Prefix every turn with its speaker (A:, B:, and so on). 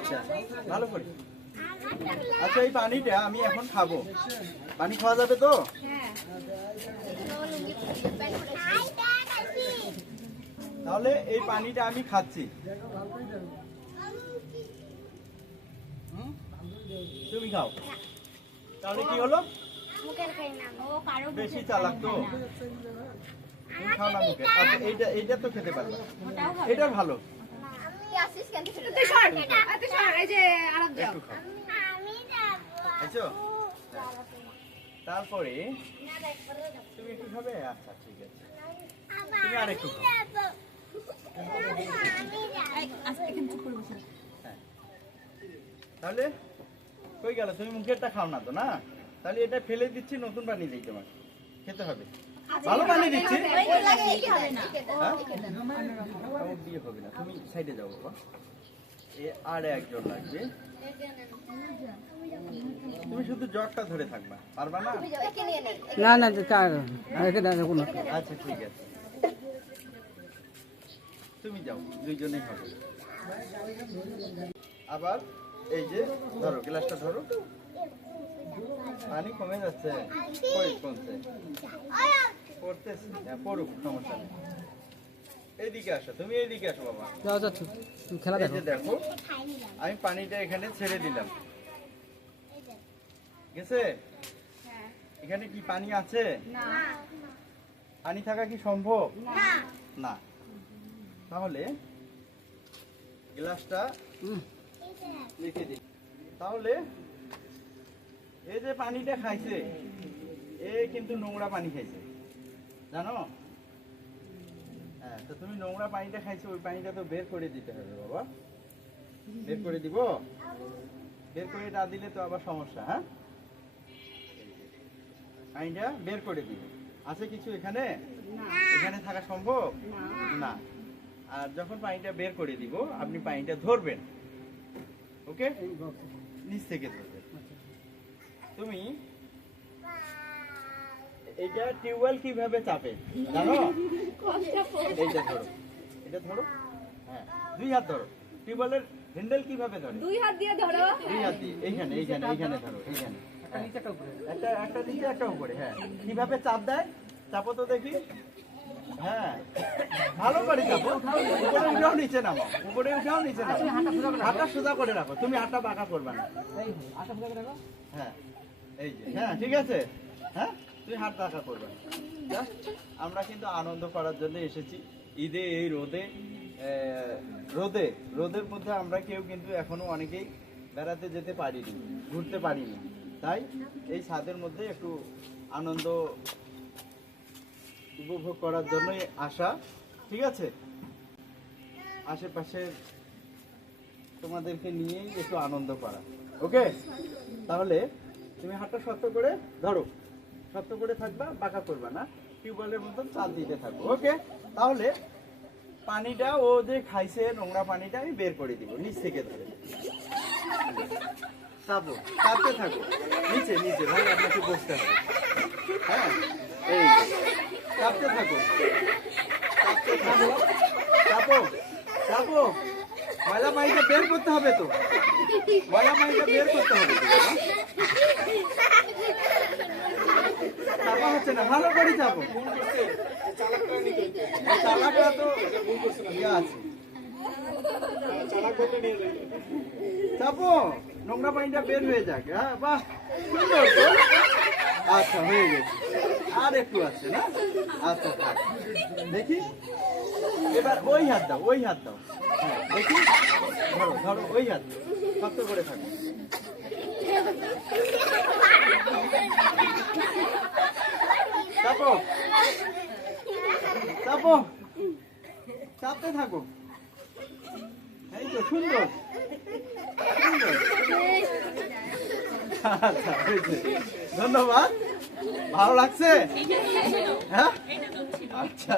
A: আচ্ছা ভালো করে। আচ্ছা এই পানিটা আমি এখন খাব। পানি খাওয়া যাবে তো? তাহলে এই পানিটা আমি খাচ্ছি। তুমি খাও। তাহলে কি হলো? বেশি চালাক তো। খাও না মুখে। আচ্ছা এইটা এইটা তো খেতে পারবে। এটা ভালো। তারপরে? তুমি একটু খাবে? আচ্ছা ঠিক আছে। তুমি আরেকটু খাও। হ্যাঁ। তাহলে কই গেল? তুমি মুখেরটা খাও না তো না? তাহলে এটা ফেলে দিচ্ছি নতুন পানি দিই তোমাকে। খেতে হবে। ভালো পানি দিচ্ছি হ্যাঁ? হবে না তুমি সাইডে যাও বাবা এ আর একজন লাগবে তুমি শুধু জগটা ধরে থাকবা পারবা না
B: না না তার রেখে দেন কোনো
A: আচ্ছা ঠিক আছে তুমি যাও দুইজনেই হবে আবার এই যে ধরো গ্লাসটা ধরো পানি কমে যাচ্ছে কই কমছে পড়তেছে। হ্যাঁ পড়ুক সমস্যা নেই। এইদিকে আসো তুমি এইদিকে আসো বাবা।
B: যাও যাও খেলা দেখো।
A: দেখো আমি পানিটা এখানে ছেড়ে দিলাম। গেছে? এখানে কি পানি আছে? পানি থাকা কি সম্ভব? না। তাহলে গ্লাসটা। রেখে দিই। তাহলে এই যে পানিটা খাইছে এ কিন্তু নোংরা পানি খাইছে। জানো? হ্যাঁ তো তুমি নোংরা পানিটা খাইছো ওই পানিটা তো বের করে দিতে হবে বাবা। বের করে দিব? বের করে না দিলে তো আবার সমস্যা হ্যাঁ? পানিটা বের করে দিব। আছে কিছু এখানে? এখানে থাকা সম্ভব? না। আর যখন পানিটা বের করে দিব আপনি পানিটা ধরবেন। ওকে? নিচ থেকে ধরবেন। তুমি এটা টিউবওয়েল কীভাবে চাপে? জানো? এইটা ধরো। এটা ধরো। হ্যাঁ দুই হাত ধরো। টিউবওয়েলের হ্যান্ডেল কীভাবে ধরে?
C: দুই হাত দিয়ে ধরো।
A: দুই হাত দিয়ে। এইখানে এইখানে এইখানে ধরো এইখানে। হ্যাঁ। একটা একটা নিচে একটা উপরে। হ্যাঁ। কীভাবে চাপ দেয়? চাপো তো দেখি। হ্যাঁ। ভালো করে চাপো। উপরে উঠাও নিচে নামো উপরে উঠাও নিচে নামো হাতটা সোজা করে রাখো। তুমি হাতটা বাঁকা করবে না। হ্যাঁ এই যে হ্যাঁ ঠিক আছে? হ্যাঁ? তুই হাত বাঁকা করবে Just আমরা কিন্তু আনন্দ করার জন্য এসেছি। ঈদে, এই রোদে রোদে, রোদের মধ্যে আমরা কেউ কিন্তু এখনও অনেকেই বেড়াতে যেতে পারিনি, ঘুরতে পারিনি। তাই এই ছাদের মধ্যে একটু আনন্দ উপভোগ করার জন্যই আসা, ঠিক আছে? আশেপাশে তোমাদেরকে নিয়েই একটু আনন্দ করা। ওকে তাহলে তুমি হাতটা শক্ত করে ধরো। শক্ত করে থাকবা, বাঁকা করবা না। টিউবওয়েলের মতন চাপ দিতে থাকব, ওকে? তাহলে পানিটা ও যে খাইছে, নোংরা পানিটা আমি বের করে দিব, নিচ থেকে ধরে। চাপো, চাপতে থাকো। নিচে নিচে ভাই আপনাকে বসতে হবে। হ্যাঁ? এই চাপতে থাকো। চাপতে থাকো। চাপো চাপো। ময়লা পানিটা বের করতে হবে তো। ময়লা পানিটা বের করতে হবে তো বাবা। চাপা হচ্ছে না ভালো করে চাপো এই চালাটা তো ইয়ে আছে চাপো, নোংরা পানিটা বের হয়ে যাক হ্যাঁ বাহ আচ্ছা হয়ে গেছে। আর একটু আছে না? আচ্ছা দেখি। এবার ওই হাত দাও, ওই হাত দাও। হ্যাঁ দেখি। ধরো ধরো, ওই হাত শক্ত করে থাকো। চাপো। চাপো। চাপতে থাকো। এই তো সুন্দর। আচ্ছা ধন্যবাদ। ভালো লাগছে? হ্যাঁ? আচ্ছা।